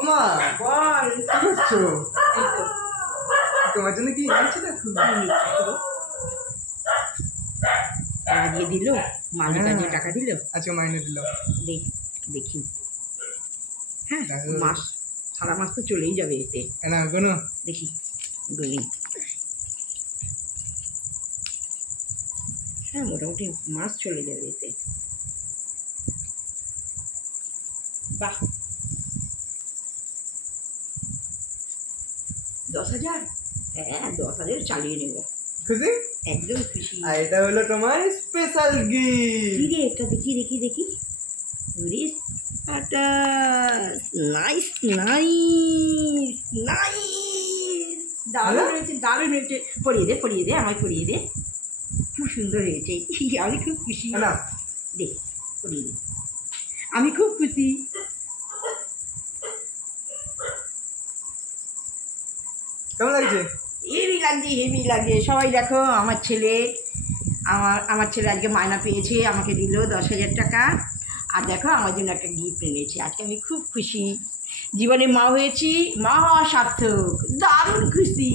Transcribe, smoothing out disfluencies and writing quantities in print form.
ওমা বল কি করছো? এই তো তোমার জন্য কি আনছি দেখো। টাকা দিয়ে দিল, মালিক আজকে টাকা দিল, আজকে মাইনে দিল। দেখি। হ্যাঁ দেখো। মাস, সারা মাস তো চলেই যাবে এতে। না কোনো দেখি গুনি। হ্যাঁ মোটামুটি মাস চলে যাবে এতে। বাহ 10,000, হ্যাঁ 10,000 চালিয়ে নেব, খুশি? একদম খুশি। আর এটা হলো তোমার স্পেশাল কি গিফট। রে এটা দেখি দেখি দেখি। এটা নাইস নাইস নাইস, দারুণ হয়েছে দারুণ হয়েছে। পরিয়ে দে আমায় পরিয়ে দে, খুব সুন্দর হয়েছে। আমি খুব খুশি। না দে পরিয়ে দে, আমি খুব খুশি। কেমন লাগছে? হেভি লাগছে। সবাই দেখো আমার ছেলে, আমার ছেলে আজকে মায়না পেয়েছে, আমাকে দিল 10,000 টাকা। আর দেখো আমার জন্য একটা গিফট এনেছে। আজকে আমি খুব খুশি, জীবনে মা হয়েছি, মা হওয়া সার্থক, দারুণ খুশি।